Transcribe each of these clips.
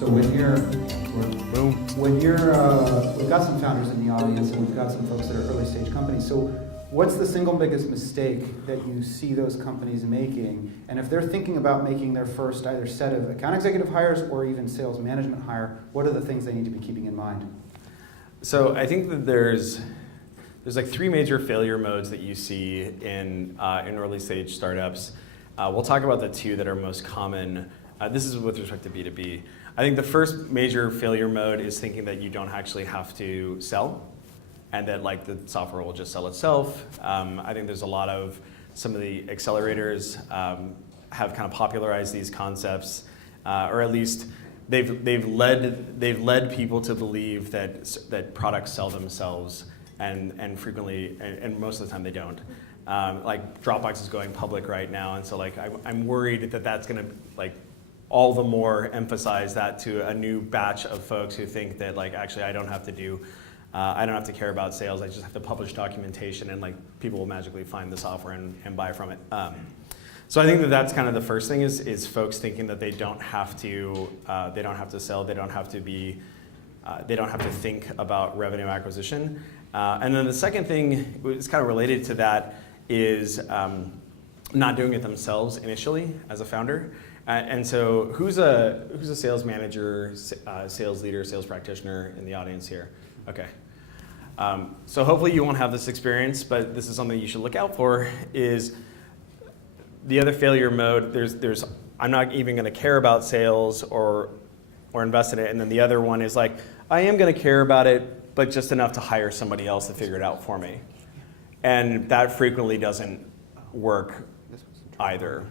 So we've got some founders in the audience and we've got some folks that are early stage companies. So what's the single biggest mistake that you see those companies making? And if they're thinking about making their first either set of account executive hires or even sales management hire, what are the things they need to be keeping in mind? So I think that there's like three major failure modes that you see in early stage startups. We'll talk about the two that are most common. This is with respect to B2B. I think the first major failure mode is thinking that you don't actually have to sell and that like the software will just sell itself. I think there's a lot of, some of the accelerators have kind of popularized these concepts, or at least they've led people to believe that products sell themselves, and frequently, and most of the time they don't. Like Dropbox is going public right now, and so like I'm worried that that's going to like all the more emphasize that to a new batch of folks who think that like actually I don't have to care about sales. I just have to publish documentation, and like people will magically find the software and buy from it. So I think that that's kind of the first thing is folks thinking that they don't have to sell, they don't have to think about revenue acquisition. And then the second thing is kind of related to that is not doing it themselves initially as a founder. And so who's a sales manager, sales leader, sales practitioner in the audience here? Okay. So hopefully you won't have this experience, but this is something you should look out for, is the other failure mode. There's I'm not even going to care about sales or invest in it. And then the other one is like, I am going to care about it, but just enough to hire somebody else to figure it out for me. And that frequently doesn't work either.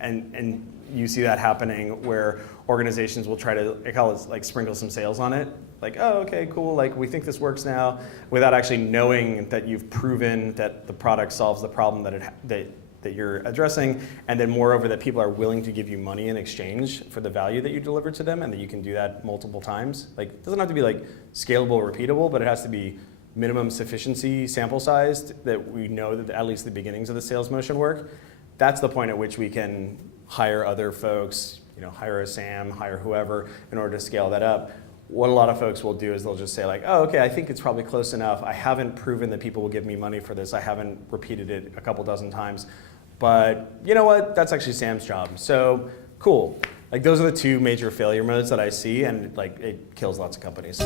And you see that happening where organizations will try to, I call it like sprinkle some sales on it. Like, oh, okay, cool, like we think this works now, without actually knowing that you've proven that the product solves the problem that you're addressing, and then moreover that people are willing to give you money in exchange for the value that you deliver to them, and that you can do that multiple times. Like, it doesn't have to be like scalable, repeatable, but it has to be minimum sufficiency, sample sized, that we know that at least the beginnings of the sales motion work. That's the point at which we can hire other folks, hire a SAM, hire whoever in order to scale that up. What a lot of folks will do is they'll just say like, oh, okay, I think it's probably close enough. I haven't proven that people will give me money for this. I haven't repeated it a couple dozen times. But you know what? That's actually Sam's job. So cool. Like those are the two major failure modes that I see, and like it kills lots of companies.